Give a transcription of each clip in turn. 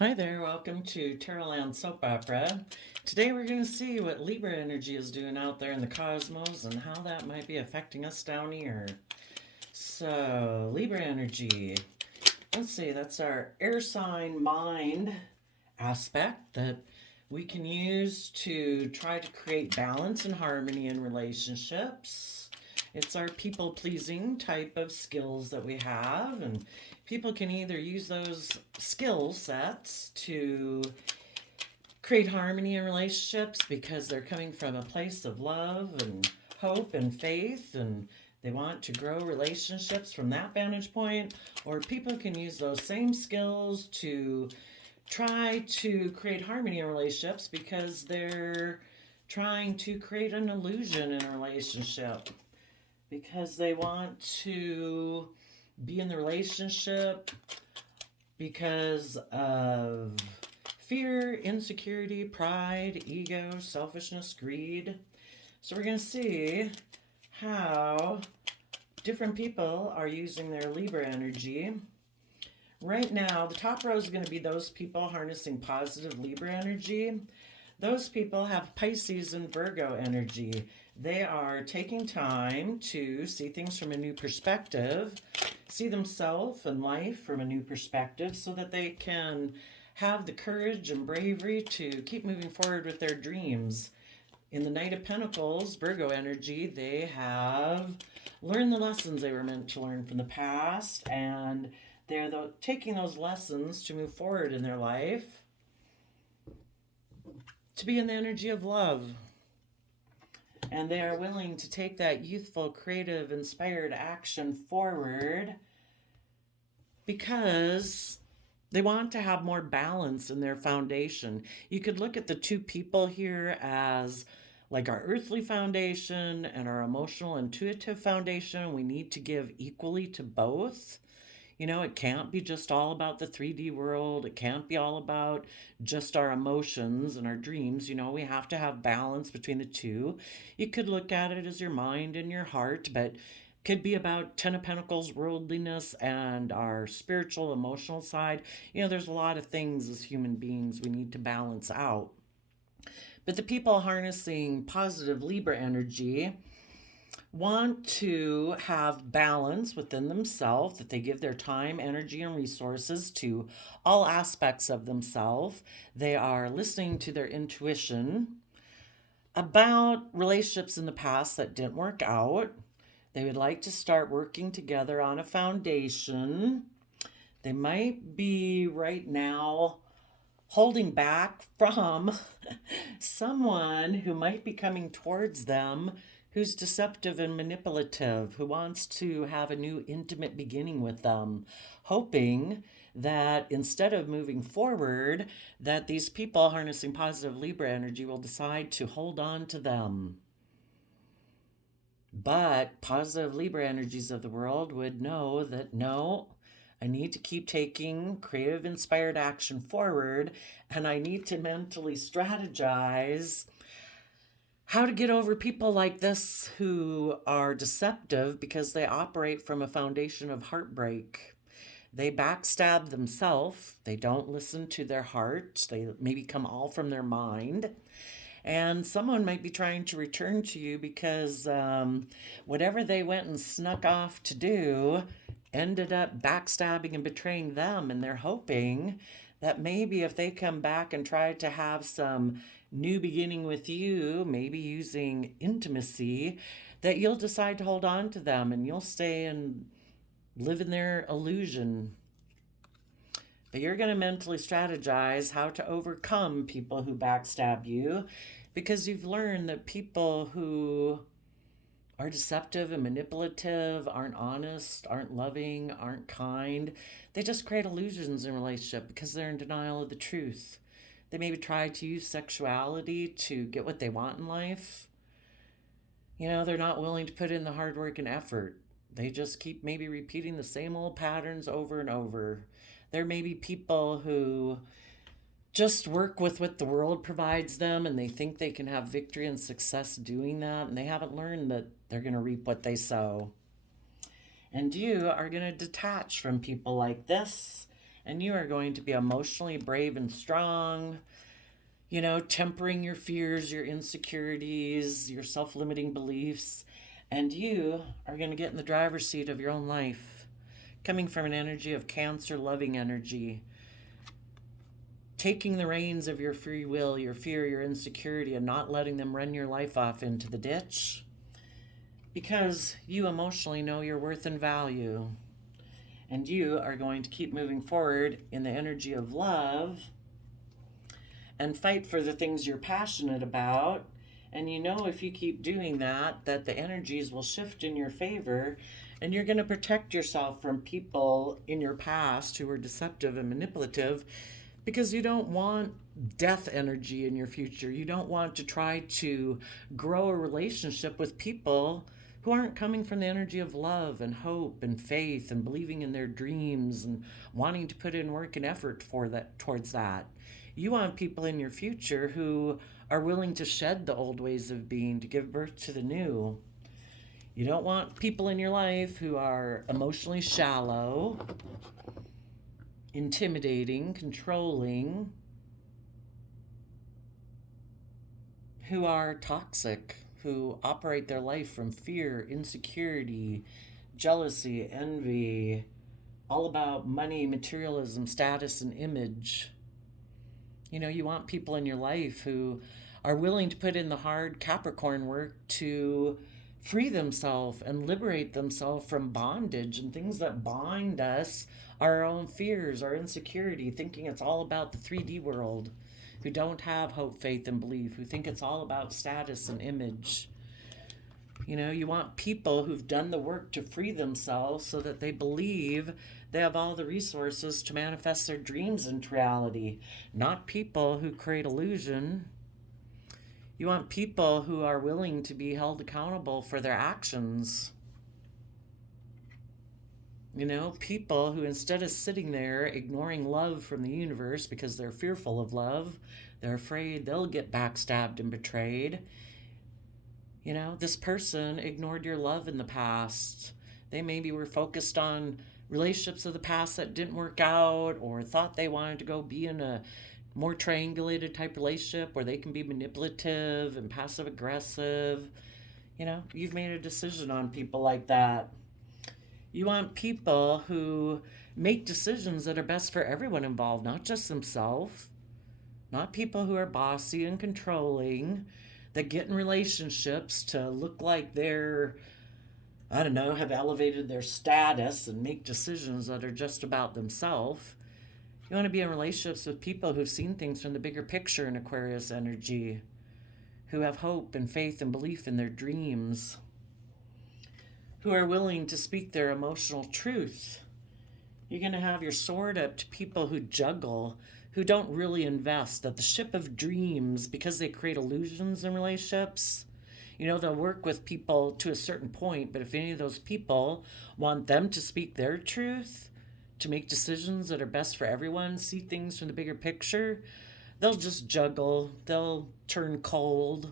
Hi there, welcome to Terraland Soap Opera. Today we're going to see what Libra energy is doing out there in the cosmos and how that might be affecting us down here. So, Libra energy. Let's see, that's our air sign mind aspect that we can use to try to create balance and harmony in relationships. It's our people pleasing type of skills that we have, and people can either use those skill sets to create harmony in relationships because they're coming from a place of love and hope and faith, and they want to grow relationships from that vantage point, or people can use those same skills to try to create harmony in relationships because they're trying to create an illusion in a relationship because they want to be in the relationship because of fear, insecurity, pride, ego, selfishness, greed. So we're going to see how different people are using their Libra energy. Right now, the top row is going to be those people harnessing positive Libra energy. Those people have Pisces and Virgo energy. They are taking time to see things from a new perspective, see themselves and life from a new perspective so that they can have the courage and bravery to keep moving forward with their dreams. In the Knight of Pentacles, Virgo energy, they have learned the lessons they were meant to learn from the past, and they're taking those lessons to move forward in their life, to be in the energy of love. And they are willing to take that youthful, creative, inspired action forward because they want to have more balance in their foundation. You could look at the two people here as like our earthly foundation and our emotional, intuitive foundation. We need to give equally to both. You know, it can't be just all about the 3D world. It can't be all about just our emotions and our dreams. You know, we have to have balance between the two. You could look at it as your mind and your heart, but could be about Ten of Pentacles, worldliness, and our spiritual, emotional side. You know, there's a lot of things as human beings we need to balance out. But the people harnessing positive Libra energy want to have balance within themselves, that they give their time, energy, and resources to all aspects of themselves. They are listening to their intuition about relationships in the past that didn't work out. They would like to start working together on a foundation. They might be right now holding back from someone who might be coming towards them who's deceptive and manipulative, who wants to have a new intimate beginning with them, hoping that instead of moving forward, that these people harnessing positive Libra energy will decide to hold on to them. But positive Libra energies of the world would know that no, I need to keep taking creative, inspired action forward, and I need to mentally strategize how to get over people like this who are deceptive because they operate from a foundation of heartbreak. They backstab themselves, they don't listen to their heart, they maybe come all from their mind. And someone might be trying to return to you because whatever they went and snuck off to do ended up backstabbing and betraying them. And they're hoping that maybe if they come back and try to have some new beginning with you, maybe using intimacy, that you'll decide to hold on to them and you'll stay and live in their illusion. But you're going to mentally strategize how to overcome people who backstab you because you've learned that people who are deceptive and manipulative aren't honest, aren't loving, aren't kind. They just create illusions in relationship because they're in denial of the truth. They maybe try to use sexuality to get what they want in life. You know, they're not willing to put in the hard work and effort. They just keep maybe repeating the same old patterns over and over. There may be people who just work with what the world provides them and they think they can have victory and success doing that, and they haven't learned that they're going to reap what they sow. And you are going to detach from people like this And you are going to be emotionally brave and strong, tempering your fears, your insecurities, your self limiting beliefs. And you are going to get in the driver's seat of your own life, coming from an energy of Cancer, loving energy, taking the reins of your free will, your fear, your insecurity, and not letting them run your life off into the ditch. Because you emotionally know your worth and value. And you are going to keep moving forward in the energy of love and fight for the things you're passionate about. And if you keep doing that the energies will shift in your favor, and you're going to protect yourself from people in your past who were deceptive and manipulative, because you don't want death energy in your future. You don't want to try to grow a relationship with people who aren't coming from the energy of love and hope and faith and believing in their dreams and wanting to put in work and effort towards that. You want people in your future who are willing to shed the old ways of being to give birth to the new. You don't want people in your life who are emotionally shallow, intimidating, controlling, who are toxic, who operate their life from fear, insecurity, jealousy, envy, all about money, materialism, status, and image. You want people in your life who are willing to put in the hard Capricorn work to free themselves and liberate themselves from bondage and things that bind us, our own fears, our insecurity, thinking it's all about the 3D world, who don't have hope, faith, and belief, who think it's all about status and image. You want people who've done the work to free themselves so that they believe they have all the resources to manifest their dreams into reality, not people who create illusion. You want people who are willing to be held accountable for their actions. People who, instead of sitting there ignoring love from the universe because they're fearful of love, they're afraid they'll get backstabbed and betrayed. This person ignored your love in the past. They maybe were focused on relationships of the past that didn't work out, or thought they wanted to go be in a more triangulated type relationship where they can be manipulative and passive aggressive. You've made a decision on people like that. You want people who make decisions that are best for everyone involved, not just themselves. Not people who are bossy and controlling, that get in relationships to look like they're, have elevated their status and make decisions that are just about themselves. You want to be in relationships with people who've seen things from the bigger picture in Aquarius energy, who have hope and faith and belief in their dreams, who are willing to speak their emotional truth. You're going to have your sword up to people who juggle, who don't really invest, that the ship of dreams, because they create illusions in relationships. They'll work with people to a certain point, but if any of those people want them to speak their truth, to make decisions that are best for everyone, see things from the bigger picture, they'll just juggle. They'll turn cold,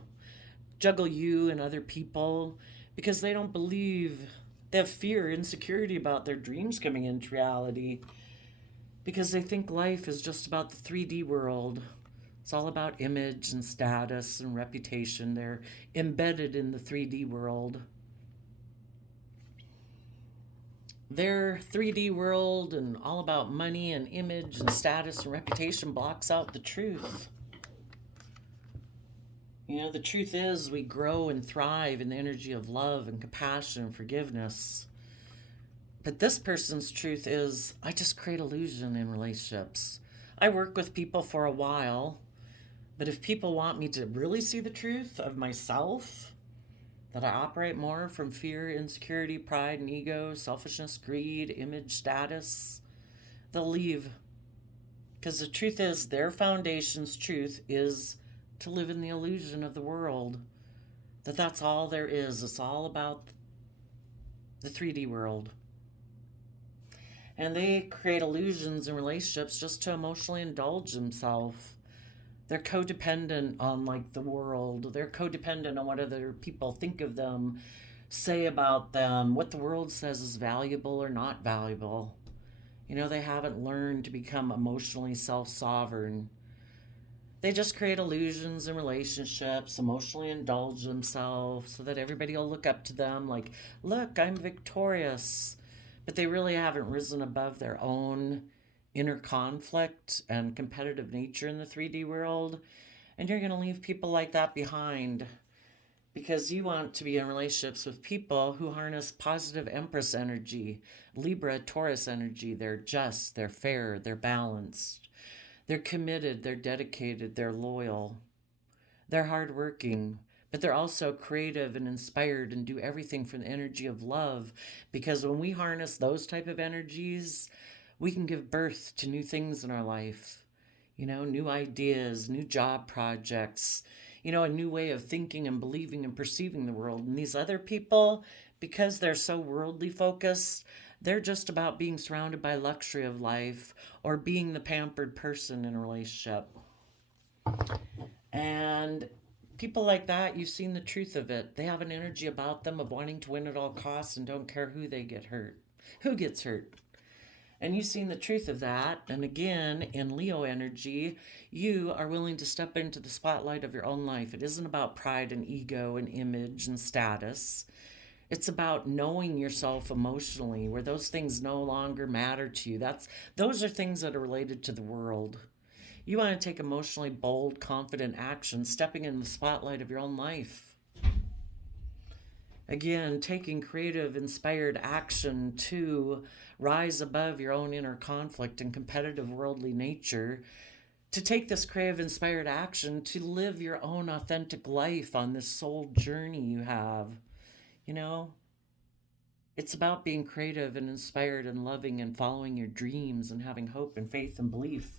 juggle you and other people, because they don't believe, they have fear, insecurity about their dreams coming into reality, because they think life is just about the 3D world. It's all about image and status and reputation. They're embedded in the 3D world. Their 3D world and all about money and image and status and reputation blocks out the truth. The truth is we grow and thrive in the energy of love and compassion and forgiveness. But this person's truth is, I just create illusion in relationships. I work with people for a while, but if people want me to really see the truth of myself, that I operate more from fear, insecurity, pride, and ego, selfishness, greed, image, status, they'll leave. Because the truth is, their foundation's truth is to live in the illusion of the world. That's all there is. It's all about the 3D world. And they create illusions in relationships just to emotionally indulge themselves. They're codependent on the world. They're codependent on what other people think of them, say about them, what the world says is valuable or not valuable. They haven't learned to become emotionally self sovereign. They just create illusions in relationships, emotionally indulge themselves so that everybody will look up to them like, look, I'm victorious. But they really haven't risen above their own inner conflict and competitive nature in the 3D world. And you're going to leave people like that behind because you want to be in relationships with people who harness positive Empress energy, Libra, Taurus energy. They're just, they're fair, they're balanced, they're committed, they're dedicated, they're loyal, they're hardworking, but they're also creative and inspired and do everything from the energy of love. Because when we harness those type of energies, we can give birth to new things in our life, new ideas, new job projects, a new way of thinking and believing and perceiving the world. And these other people, because they're so worldly focused, they're just about being surrounded by luxury of life or being the pampered person in a relationship. And people like that, you've seen the truth of it. They have an energy about them of wanting to win at all costs and don't care who they get hurt, who gets hurt. And you've seen the truth of that. And again, in Leo energy, you are willing to step into the spotlight of your own life. It isn't about pride and ego and image and status. It's about knowing yourself emotionally, where those things no longer matter to you. Those are things that are related to the world. You want to take emotionally bold, confident action, stepping in the spotlight of your own life. Again, taking creative, inspired action to rise above your own inner conflict and competitive worldly nature, to take this creative, inspired action to live your own authentic life on this soul journey you have. It's about being creative and inspired and loving and following your dreams and having hope and faith and belief.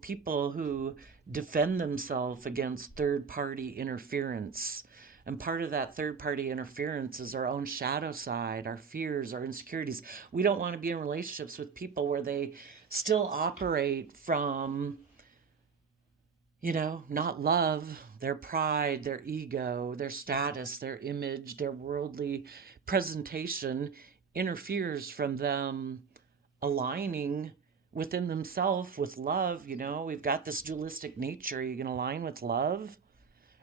People who defend themselves against third party interference. And part of that third party interference is our own shadow side, our fears, our insecurities. We don't want to be in relationships with people where they still operate from, not love, their pride, their ego, their status, their image, their worldly presentation interferes from them aligning within themselves with love. We've got this dualistic nature. Are you going to align with love?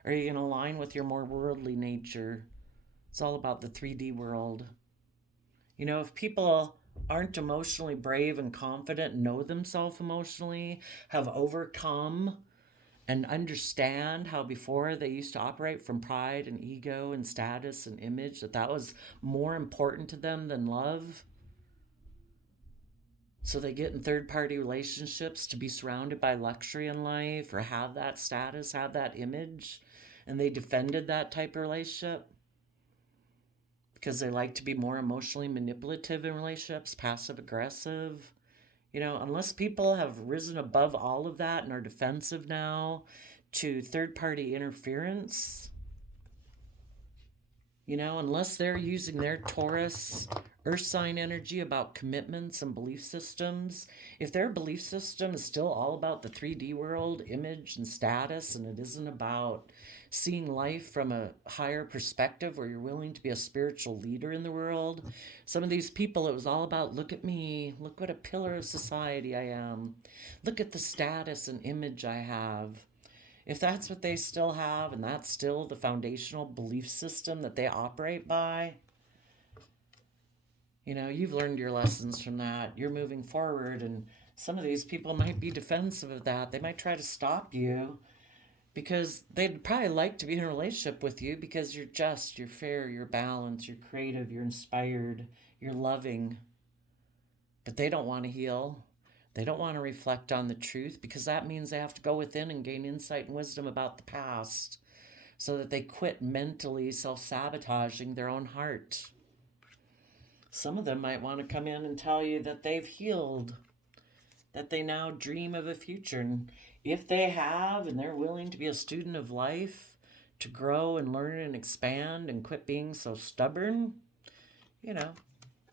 Or are you going to align with your more worldly nature? It's all about the 3D world. If people aren't emotionally brave and confident, know themselves emotionally, have overcome and understand how before they used to operate from pride and ego and status and image, that was more important to them than love. So they get in third party relationships to be surrounded by luxury in life or have that status, have that image. And they defended that type of relationship because they like to be more emotionally manipulative in relationships, passive aggressive. Unless people have risen above all of that and are defensive now to third party interference, unless they're using their Taurus earth sign energy about commitments and belief systems, if their belief system is still all about the 3D world, image and status, and it isn't about seeing life from a higher perspective where you're willing to be a spiritual leader in the world. Some of these people, it was all about, look at me, look what a pillar of society I am, look at the status and image I have. If that's what they still have and that's still the foundational belief system that they operate by, you've learned your lessons from that. You're moving forward, and some of these people might be defensive of that. They might try to stop you because they'd probably like to be in a relationship with you because you're just, you're fair, you're balanced, you're creative, you're inspired, you're loving. But they don't want to heal. They don't want to reflect on the truth because that means they have to go within and gain insight and wisdom about the past so that they quit mentally self-sabotaging their own heart. Some of them might want to come in and tell you that they've healed, that they now dream of a future. And if they have and they're willing to be a student of life, to grow and learn and expand and quit being so stubborn,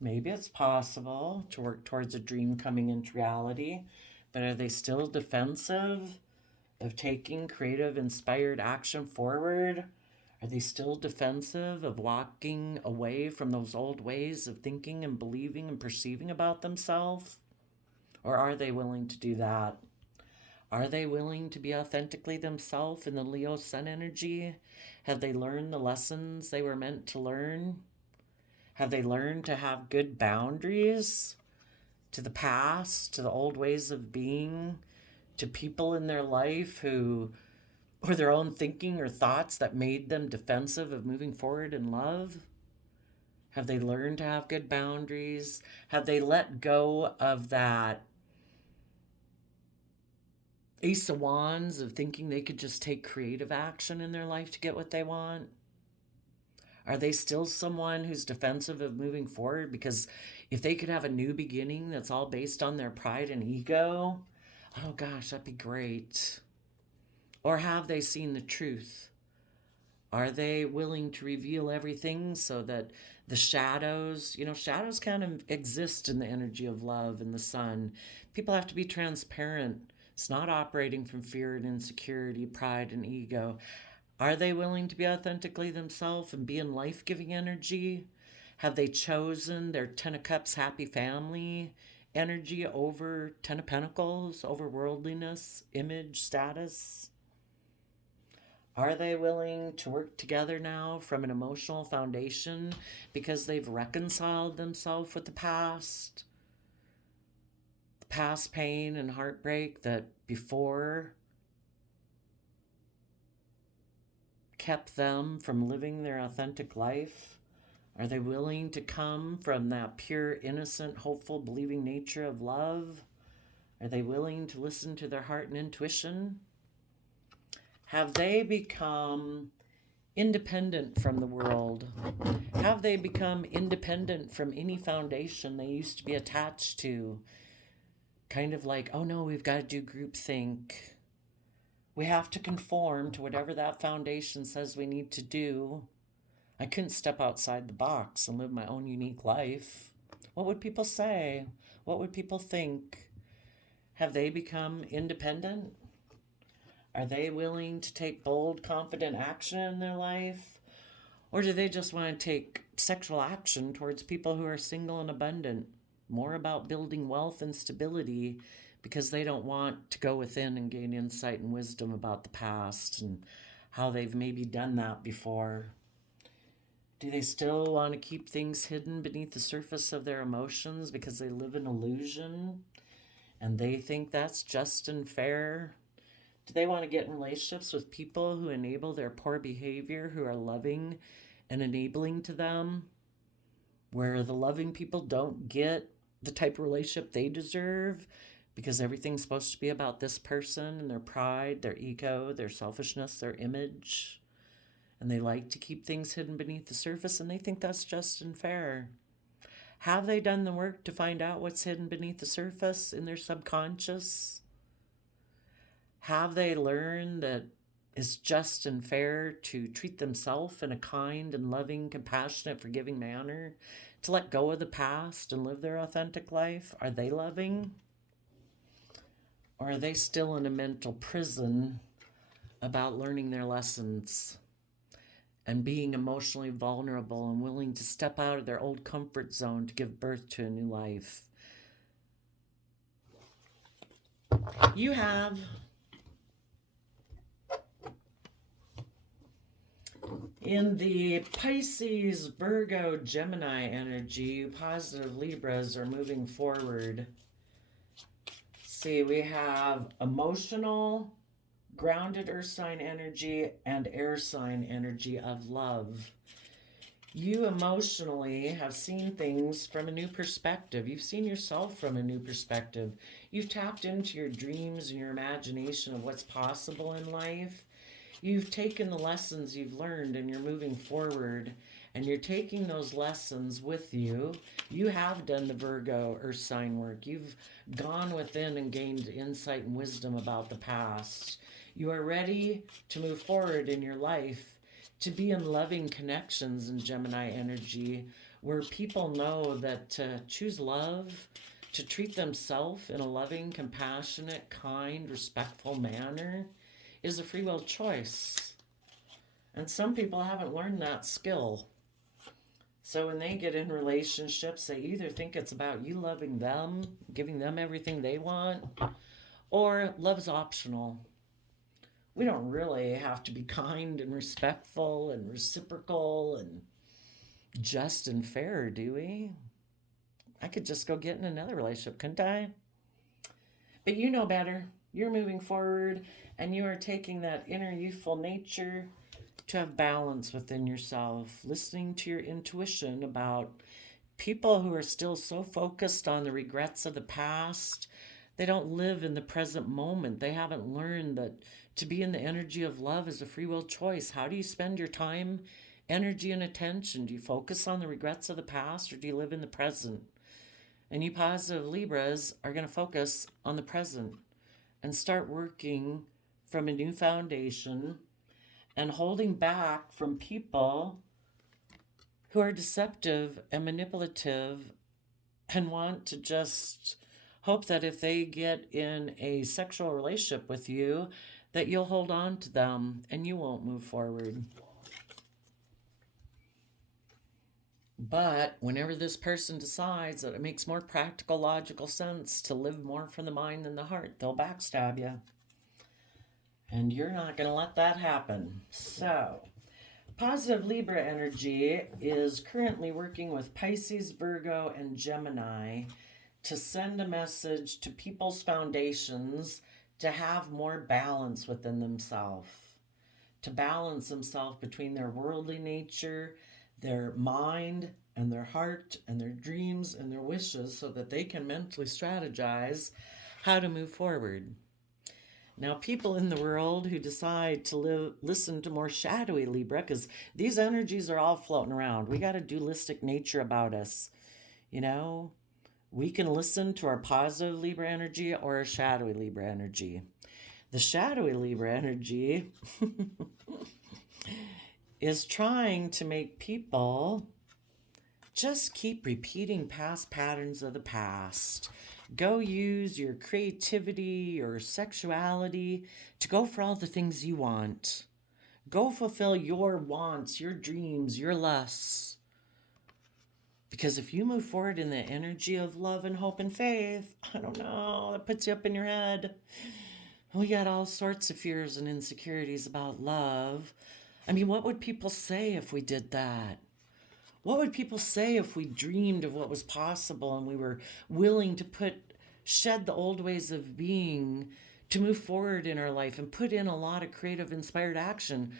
maybe it's possible to work towards a dream coming into reality. But are they still defensive of taking creative, inspired action forward? Are they still defensive of walking away from those old ways of thinking and believing and perceiving about themselves? Or are they willing to do that? Are they willing to be authentically themselves in the Leo Sun energy? Have they learned the lessons they were meant to learn? Have they learned to have good boundaries to the past, to the old ways of being, to people in their life who, or their own thinking or thoughts that made them defensive of moving forward in love? Have they learned to have good boundaries? Have they let go of that Ace of Wands of thinking they could just take creative action in their life to get what they want? Are they still someone who's defensive of moving forward? Because if they could have a new beginning that's all based on their pride and ego, oh gosh, that'd be great. Or have they seen the truth? Are they willing to reveal everything so that the shadows, shadows kind of exist in the energy of love and the sun. People have to be transparent. It's not operating from fear and insecurity, pride and ego. Are they willing to be authentically themselves and be in life-giving energy? Have they chosen their Ten of Cups happy family energy over Ten of Pentacles, over worldliness, image, status? Are they willing to work together now from an emotional foundation because they've reconciled themselves with the past pain and heartbreak that before kept them from living their authentic life? Are they willing to come from that pure, innocent, hopeful, believing nature of love? Are they willing to listen to their heart and intuition? Have they become independent from the world? Have they become independent from any foundation they used to be attached to? Kind of like, oh no, we've got to do groupthink. We have to conform to whatever that foundation says we need to do. I couldn't step outside the box and live my own unique life. What would people say? What would people think? Have they become independent? Are they willing to take bold, confident action in their life? Or do they just want to take sexual action towards people who are single and abundant? More about building wealth and stability because they don't want to go within and gain insight and wisdom about the past and how they've maybe done that before. Do they still want to keep things hidden beneath the surface of their emotions because they live in illusion and they think that's just and fair? Do they want to get in relationships with people who enable their poor behavior, who are loving and enabling to them, where the loving people don't get the type of relationship they deserve because everything's supposed to be about this person and their pride, their ego, their selfishness, their image, and they like to keep things hidden beneath the surface and they think that's just and fair? Have they done the work to find out what's hidden beneath the surface in their subconscious? Have they learned that it's just and fair to treat themselves in a kind and loving, compassionate, forgiving manner, to let go of the past and live their authentic life? Are they loving? Or are they still in a mental prison about learning their lessons and being emotionally vulnerable and willing to step out of their old comfort zone to give birth to a new life? You have in the Pisces, Virgo, Gemini energy, positive Libras are moving forward. See, we have emotional, grounded earth sign energy and air sign energy of love. You emotionally have seen things from a new perspective. You've seen yourself from a new perspective. You've tapped into your dreams and your imagination of what's possible in life. You've taken the lessons you've learned and you're moving forward and you're taking those lessons with you. You have done the Virgo earth sign work. You've gone within and gained insight and wisdom about the past. You are ready to move forward in your life, to be in loving connections in Gemini energy, where people know that to choose love, to treat themselves in a loving, compassionate, kind, respectful manner is a free will choice. And some people haven't learned that skill. So when they get in relationships, they either think it's about you loving them, giving them everything they want, or love's optional. We don't really have to be kind and respectful and reciprocal and just and fair, do we? I could just go get in another relationship, couldn't I? But you know better. You're moving forward and you are taking that inner youthful nature to have balance within yourself, listening to your intuition about people who are still so focused on the regrets of the past. They don't live in the present moment. They haven't learned that to be in the energy of love is a free will choice. How do you spend your time, energy, and attention? Do you focus on the regrets of the past or do you live in the present? And you positive Libras are going to focus on the present and start working from a new foundation and holding back from people who are deceptive and manipulative and want to just hope that if they get in a sexual relationship with you, that you'll hold on to them and you won't move forward. But whenever this person decides that it makes more practical, logical sense to live more from the mind than the heart, they'll backstab you. And you're not going to let that happen. So, positive Libra energy is currently working with Pisces, Virgo, and Gemini to send a message to people's foundations to have more balance within themselves, to balance themselves between their worldly nature, their mind, and their heart, and their dreams, and their wishes, so that they can mentally strategize how to move forward. Now, people in the world who decide to listen to more shadowy Libra, because these energies are all floating around. We got a dualistic nature about us. You know, we can listen to our positive Libra energy or a shadowy Libra energy. The shadowy Libra energy is trying to make people just keep repeating past patterns of the past. Go use your creativity or sexuality to go for all the things you want. Go fulfill your wants, your dreams, your lusts. Because if you move forward in the energy of love and hope and faith, I don't know, that puts you up in your head. We got all sorts of fears and insecurities about love. I mean, what would people say if we did that? What would people say if we dreamed of what was possible and we were willing to shed the old ways of being to move forward in our life and put in a lot of creative, inspired action?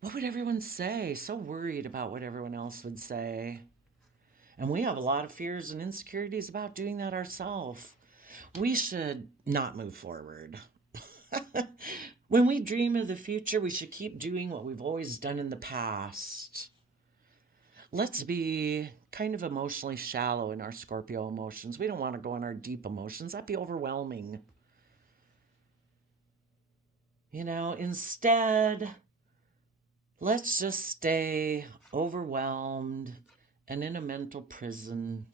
What would everyone say? So worried about what everyone else would say. And we have a lot of fears and insecurities about doing that ourselves. We should not move forward. When we dream of the future, we should keep doing what we've always done in the past. Let's be kind of emotionally shallow in our Scorpio emotions. We don't want to go on our deep emotions. That'd be overwhelming. You know, instead, let's just stay overwhelmed and in a mental prison.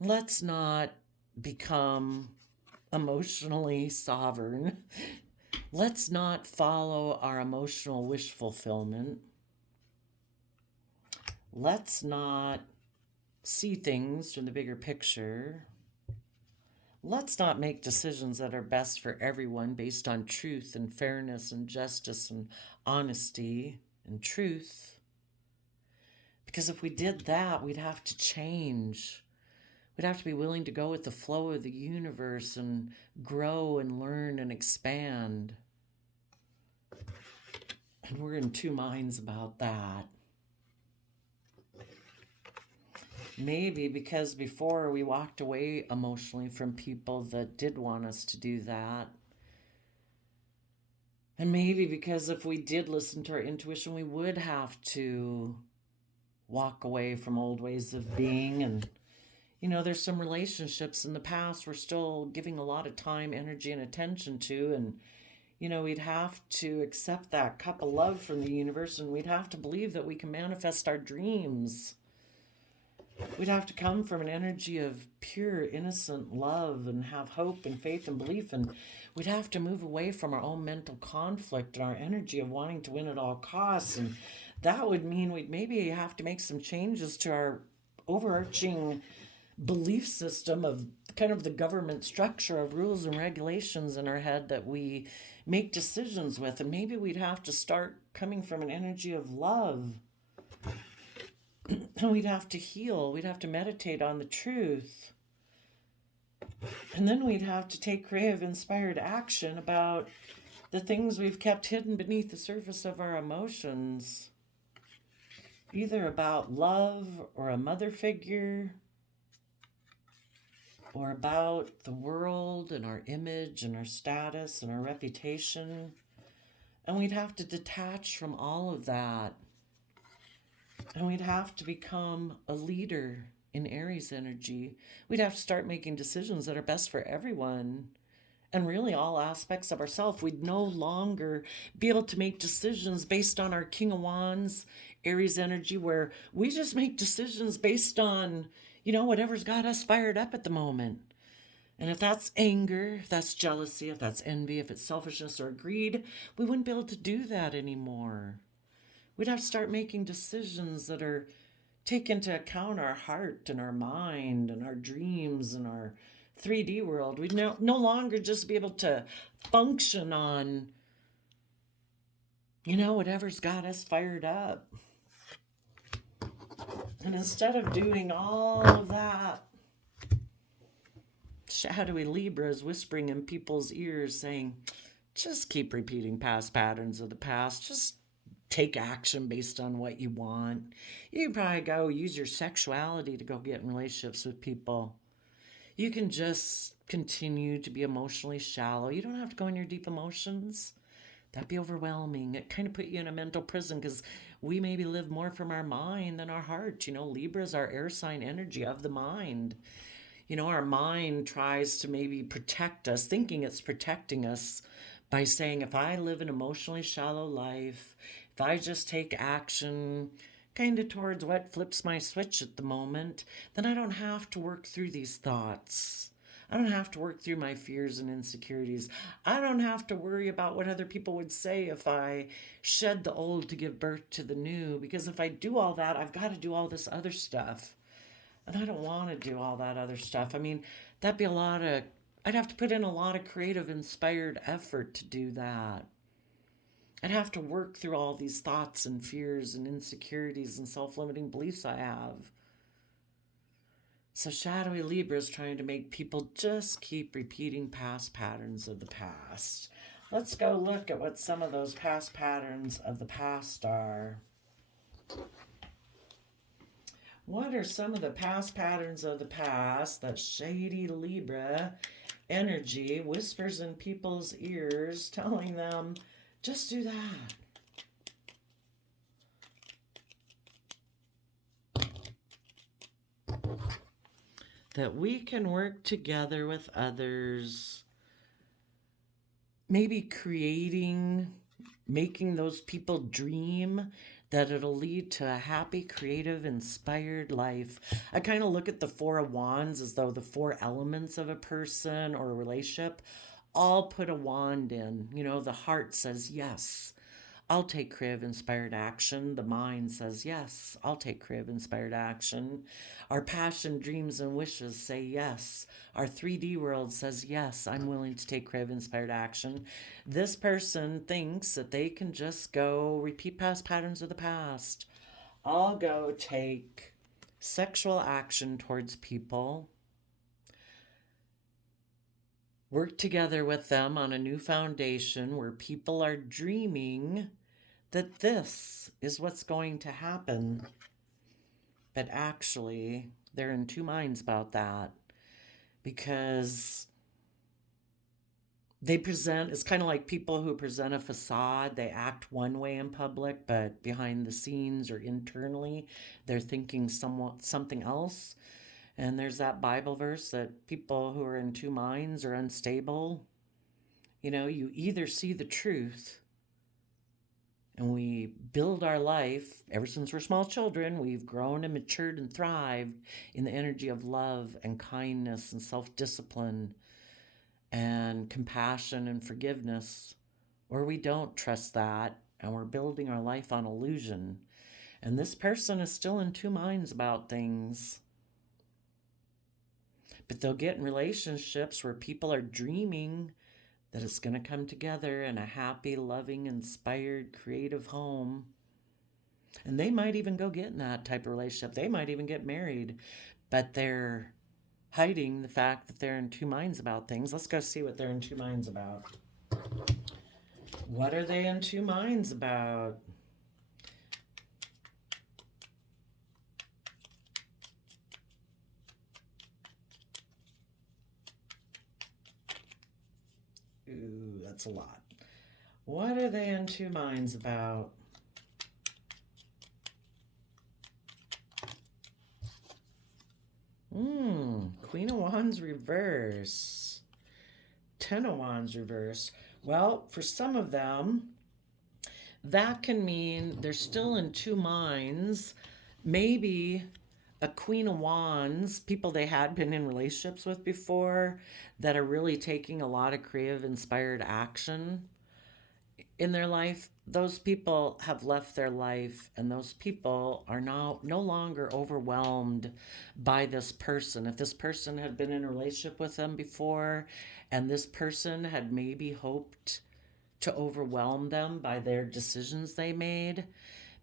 Let's not become emotionally sovereign. Let's not follow our emotional wish fulfillment. Let's not see things from the bigger picture. Let's not make decisions that are best for everyone based on truth and fairness and justice and honesty and truth. Because if we did that, we'd have to change. We'd have to be willing to go with the flow of the universe and grow and learn and expand. And we're in two minds about that. Maybe because before we walked away emotionally from people that did want us to do that. And maybe because if we did listen to our intuition, we would have to walk away from old ways of being. And, you know, there's some relationships in the past we're still giving a lot of time, energy, and attention to. And, you know, we'd have to accept that cup of love from the universe, and we'd have to believe that we can manifest our dreams. We'd have to come from an energy of pure, innocent love and have hope and faith and belief. And we'd have to move away from our own mental conflict and our energy of wanting to win at all costs. And that would mean we'd maybe have to make some changes to our overarching belief system of kind of the government structure of rules and regulations in our head that we make decisions with. And maybe we'd have to start coming from an energy of love. And we'd have to heal. We'd have to meditate on the truth. And then we'd have to take creative, inspired action about the things we've kept hidden beneath the surface of our emotions, either about love or a mother figure, or about the world and our image and our status and our reputation. And we'd have to detach from all of that. And we'd have to become a leader in Aries energy. We'd have to start making decisions that are best for everyone and really all aspects of ourselves. We'd no longer be able to make decisions based on our King of Wands, Aries energy, where we just make decisions based on, whatever's got us fired up at the moment. And if that's anger, if that's jealousy, if that's envy, if it's selfishness or greed, we wouldn't be able to do that anymore. We'd have to start making decisions that are take into account our heart and our mind and our dreams and our 3D world. We'd no longer just be able to function on, whatever's got us fired up. And instead of doing all of that, shadowy Libra is whispering in people's ears saying, just keep repeating past patterns of the past. Just take action based on what you want. You can probably go use your sexuality to go get in relationships with people. You can just continue to be emotionally shallow. You don't have to go in your deep emotions. That'd be overwhelming. It kind of put you in a mental prison because we maybe live more from our mind than our heart. Libra is our air sign energy of the mind. Our mind tries to maybe protect us, thinking it's protecting us by saying, if I live an emotionally shallow life, if I just take action kind of towards what flips my switch at the moment, then I don't have to work through these thoughts. I don't have to work through my fears and insecurities. I don't have to worry about what other people would say if I shed the old to give birth to the new. Because if I do all that, I've got to do all this other stuff. And I don't want to do all that other stuff. I mean, that'd be I'd have to put in a lot of creative, inspired effort to do that. I'd have to work through all these thoughts and fears and insecurities and self-limiting beliefs I have. So shadowy Libra is trying to make people just keep repeating past patterns of the past. Let's go look at what some of those past patterns of the past are. What are some of the past patterns of the past that shady Libra energy whispers in people's ears, telling them, just do that? That we can work together with others, maybe making those people dream, that it'll lead to a happy, creative, inspired life. I kind of look at the Four of Wands as though the four elements of a person or a relationship all put a wand in. The heart says, yes, I'll take creative, inspired action. The mind says, yes, I'll take creative, inspired action. Our passion, dreams, and wishes say yes. Our 3D world says, yes, I'm willing to take creative, inspired action. This person thinks that they can just go repeat past patterns of the past. I'll go take sexual action towards people, work together with them on a new foundation where people are dreaming that this is what's going to happen. But actually, they're in two minds about that, because it's kind of like people who present a facade. They act one way in public, but behind the scenes or internally, they're thinking something else. And there's that Bible verse that people who are in two minds are unstable. You either see the truth and we build our life. Ever since we're small children, we've grown and matured and thrived in the energy of love and kindness and self-discipline and compassion and forgiveness. Or we don't trust that, and we're building our life on illusion. And this person is still in two minds about things. But they'll get in relationships where people are dreaming that it's going to come together in a happy, loving, inspired, creative home. And they might even go get in that type of relationship. They might even get married, but they're hiding the fact that they're in two minds about things. Let's go see what they're in two minds about. What are they in two minds about? Ooh, that's a lot. What are they in two minds about? Queen of Wands reverse. Ten of Wands reverse. Well, for some of them, that can mean they're still in two minds. Maybe a Queen of Wands, people they had been in relationships with before that are really taking a lot of creative, inspired action in their life. Those people have left their life, and those people are now no longer overwhelmed by this person. If this person had been in a relationship with them before, and this person had maybe hoped to overwhelm them by their decisions they made,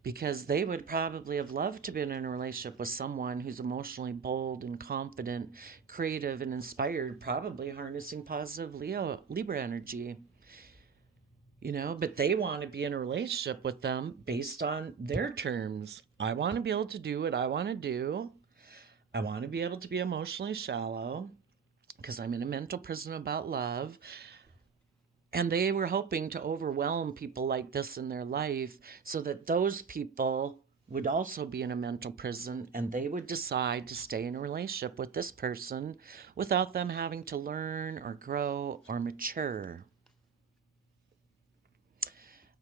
because they would probably have loved to be in a relationship with someone who's emotionally bold and confident, creative and inspired, probably harnessing positive Libra energy. But they want to be in a relationship with them based on their terms. I want to be able to do what I want to do. I want to be able to be emotionally shallow because I'm in a mental prison about love. And they were hoping to overwhelm people like this in their life so that those people would also be in a mental prison, and they would decide to stay in a relationship with this person without them having to learn or grow or mature.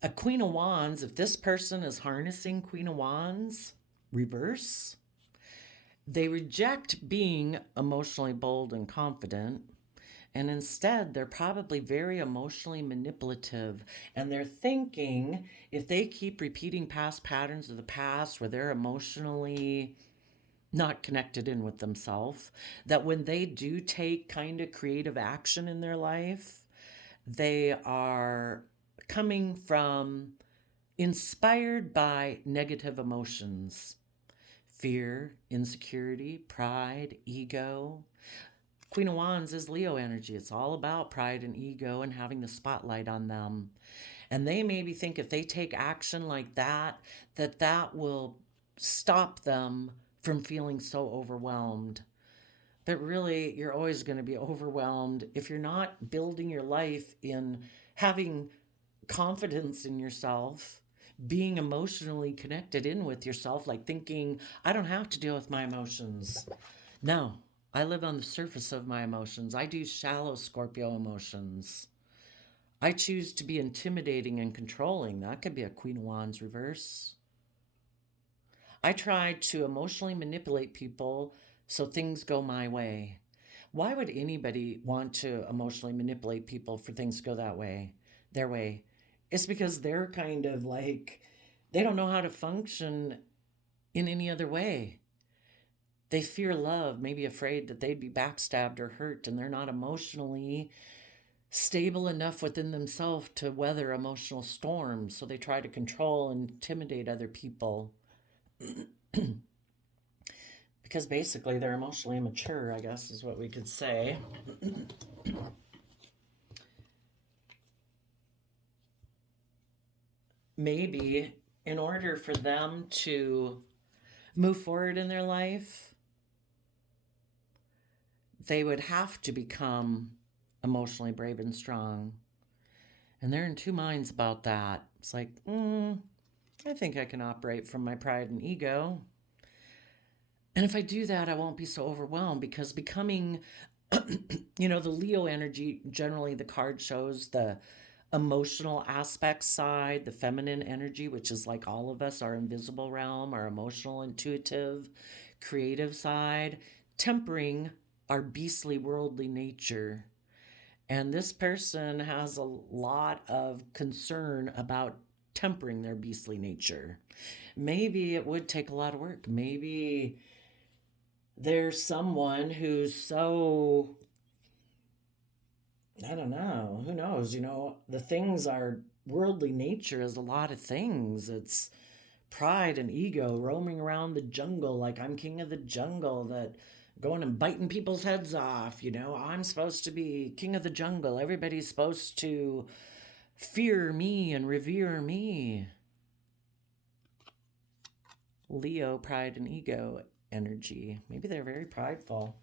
A Queen of Wands, if this person is harnessing Queen of Wands reverse, they reject being emotionally bold and confident, and instead they're probably very emotionally manipulative, and they're thinking if they keep repeating past patterns of the past where they're emotionally not connected in with themselves, that when they do take kind of creative action in their life, they are coming from inspired by negative emotions: fear, insecurity, pride, ego. Queen of Wands is Leo energy. It's all about pride and ego and having the spotlight on them. And they maybe think if they take action like that, that will stop them from feeling so overwhelmed. But really, you're always going to be overwhelmed if you're not building your life in having confidence in yourself, being emotionally connected in with yourself, like thinking, I don't have to deal with my emotions. No, I live on the surface of my emotions. I do shallow Scorpio emotions. I choose to be intimidating and controlling. That could be a Queen of Wands reverse. I try to emotionally manipulate people so things go my way. Why would anybody want to emotionally manipulate people for things to go that way, their way? It's because they're kind of like, they don't know how to function in any other way. They fear love, maybe afraid that they'd be backstabbed or hurt, and they're not emotionally stable enough within themselves to weather emotional storms. So they try to control and intimidate other people. Because basically they're emotionally immature, I guess is what we could say. Maybe in order for them to move forward in their life, they would have to become emotionally brave and strong. And they're in two minds about that. It's like, I think I can operate from my pride and ego. And if I do that, I won't be so overwhelmed, because becoming, the Leo energy, generally the card shows the emotional aspect side, the feminine energy, which is like all of us, our invisible realm, our emotional, intuitive, creative side, tempering our beastly worldly nature. And this person has a lot of concern about tempering their beastly nature. Maybe it would take a lot of work. Maybe there's someone who's so, I don't know, who knows? The things are worldly nature is a lot of things. It's pride and ego roaming around the jungle like I'm king of the jungle, that going and biting people's heads off. I'm supposed to be king of the jungle. Everybody's supposed to fear me and revere me. Leo, pride and ego energy. Maybe they're very prideful.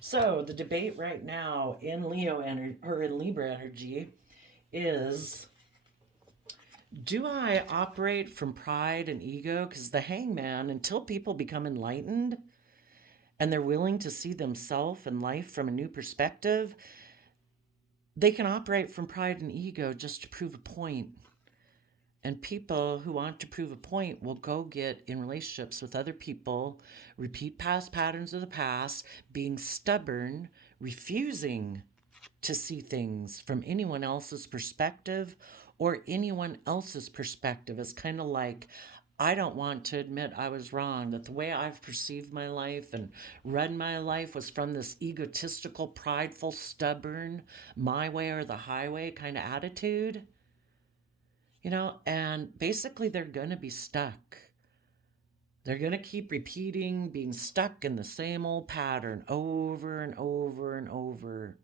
So the debate right now in Leo energy or in Libra energy is, do I operate from pride and ego? Because the hangman, until people become enlightened and they're willing to see themselves and life from a new perspective, they can operate from pride and ego just to prove a point. And people who want to prove a point will go get in relationships with other people, repeat past patterns of the past, being stubborn, refusing to see things from anyone else's perspective or anyone else's perspective. It's kind of like, I don't want to admit I was wrong, that the way I've perceived my life and run my life was from this egotistical, prideful, stubborn, my way or the highway kind of attitude. And basically they're going to be stuck. They're going to keep repeating, being stuck in the same old pattern over and over and over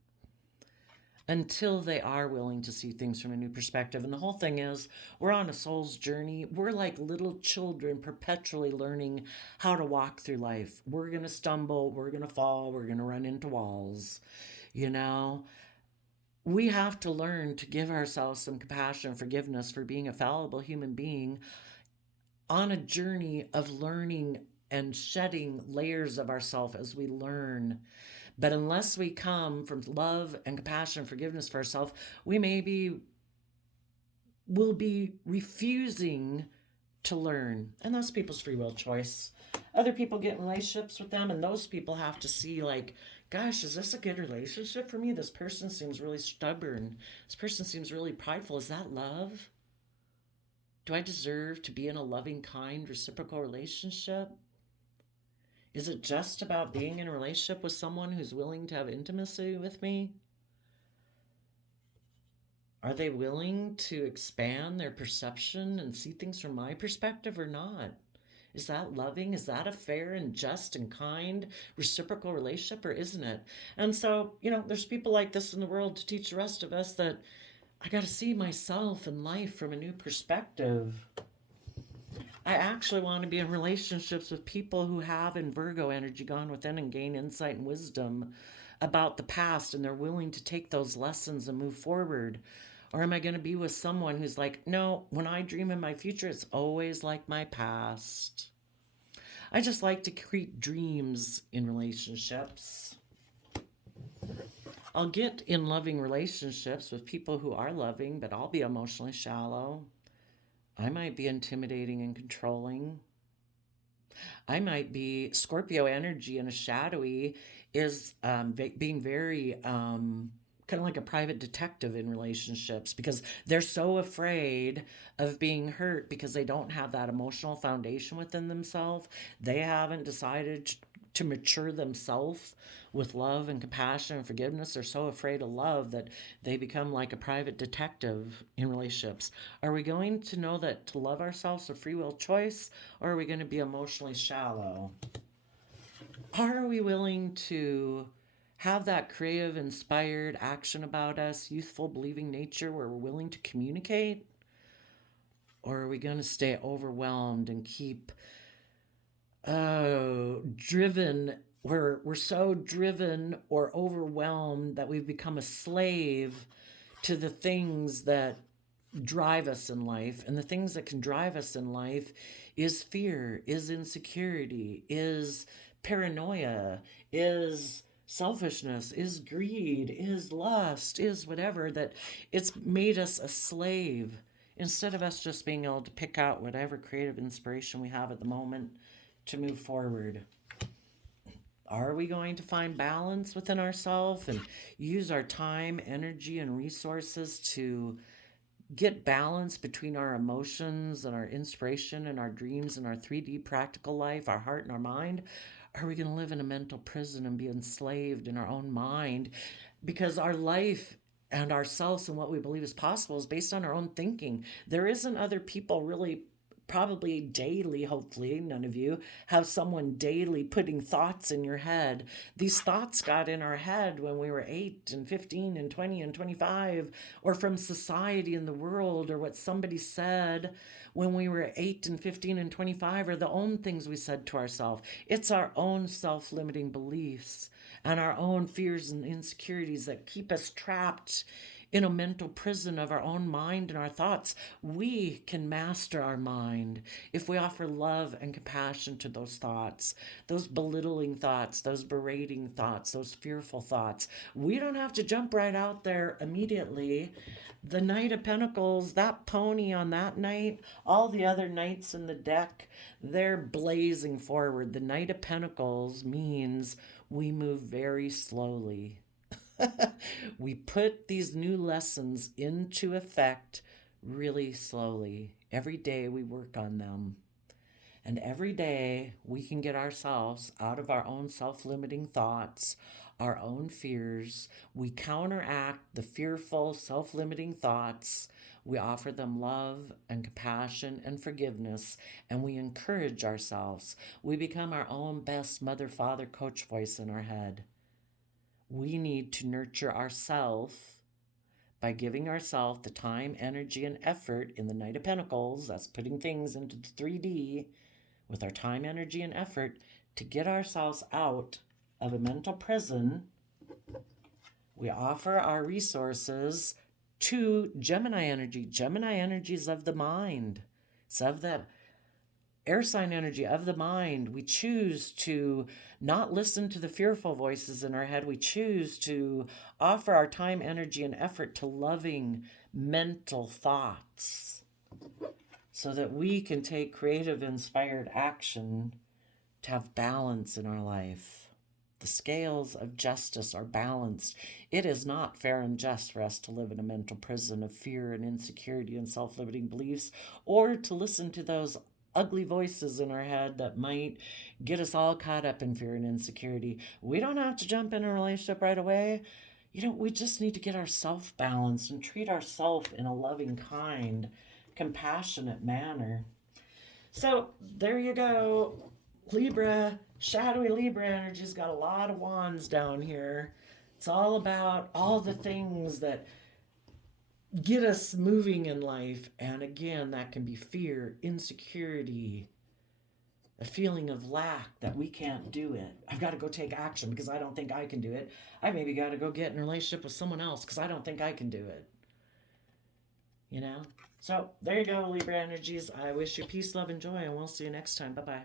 until they are willing to see things from a new perspective. And the whole thing is, we're on a soul's journey. We're like little children perpetually learning how to walk through life. We're going to stumble, we're going to fall, we're going to run into walls. We have to learn to give ourselves some compassion and forgiveness for being a fallible human being on a journey of learning and shedding layers of ourselves as we learn. But unless we come from love and compassion and forgiveness for ourselves, we will be refusing to learn. And that's people's free will choice. Other people get in relationships with them, and those people have to see, like, gosh, is this a good relationship for me? This person seems really stubborn. This person seems really prideful. Is that love? Do I deserve to be in a loving, kind, reciprocal relationship? Is it just about being in a relationship with someone who's willing to have intimacy with me? Are they willing to expand their perception and see things from my perspective or not? Is that loving? Is that a fair and just and kind reciprocal relationship, or isn't it? And so, there's people like this in the world to teach the rest of us that I got to see myself and life from a new perspective. I actually want to be in relationships with people who have in Virgo energy gone within and gain insight and wisdom about the past, and they're willing to take those lessons and move forward. Or am I going to be with someone who's like, no, when I dream in my future, it's always like my past? I just like to create dreams in relationships. I'll get in loving relationships with people who are loving, but I'll be emotionally shallow. I might be intimidating and controlling. I might be Scorpio energy, and a shadowy is being very kind of like a private detective in relationships, because they're so afraid of being hurt because they don't have that emotional foundation within themselves. They haven't decided to mature themselves with love and compassion and forgiveness. They're so afraid of love that they become like a private detective in relationships. Are we going to know that to love ourselves is a free will choice, or are we going to be emotionally shallow? Are we willing to have that creative, inspired action about us, youthful, believing nature where we're willing to communicate? Or are we going to stay overwhelmed and keep driven? We're so driven or overwhelmed that we've become a slave to the things that drive us in life. And the things that can drive us in life is fear, is insecurity, is paranoia, is selfishness, is greed, is lust, is whatever, that it's made us a slave instead of us just being able to pick out whatever creative inspiration we have at the moment to move forward. Are we going to find balance within ourselves and use our time, energy, and resources to get balance between our emotions and our inspiration and our dreams and our 3D practical life, our heart and our mind? Are we going to live in a mental prison and be enslaved in our own mind? Because our life and ourselves and what we believe is possible is based on our own thinking. There isn't other people really probably daily, hopefully none of you have someone daily putting thoughts in your head. These thoughts got in our head when we were 8 and 15 and 20 and 25, or from society and the world, or what somebody said when we were 8 and 15 and 25, or the own things we said to ourselves. It's our own self-limiting beliefs and our own fears and insecurities that keep us trapped in a mental prison of our own mind and our thoughts. We can master our mind if we offer love and compassion to those thoughts, those belittling thoughts, those berating thoughts, those fearful thoughts. We don't have to jump right out there immediately. The Knight of Pentacles, that pony on that night, all the other knights in the deck, they're blazing forward. The Knight of Pentacles means we move very slowly. We put these new lessons into effect really slowly. Every day we work on them. And every day we can get ourselves out of our own self-limiting thoughts, our own fears. We counteract the fearful, self-limiting thoughts. We offer them love and compassion and forgiveness, and we encourage ourselves. We become our own best mother, father, coach voice in our head. We need to nurture ourselves by giving ourselves the time, energy, and effort in the Knight of Pentacles. That's putting things into the 3D with our time, energy, and effort to get ourselves out of a mental prison. We offer our resources to Gemini energy. Gemini energy is of the mind. It's of the air sign energy of the mind. We choose to not listen to the fearful voices in our head. We choose to offer our time, energy, and effort to loving mental thoughts so that we can take creative, inspired action to have balance in our life. The scales of justice are balanced. It is not fair and just for us to live in a mental prison of fear and insecurity and self-limiting beliefs, or to listen to those ugly voices in our head that might get us all caught up in fear and insecurity. We don't have to jump in a relationship right away. We just need to get ourselves balanced and treat ourselves in a loving, kind, compassionate manner. So there you go. Libra, shadowy Libra energy's got a lot of wands down here. It's all about all the things that get us moving in life. And again, that can be fear, insecurity, a feeling of lack that we can't do it. I've got to go take action because I don't think I can do it. I maybe got to go get in a relationship with someone else because I don't think I can do it. So there you go, Libra energies. I wish you peace, love, and joy, and we'll see you next time. Bye-bye.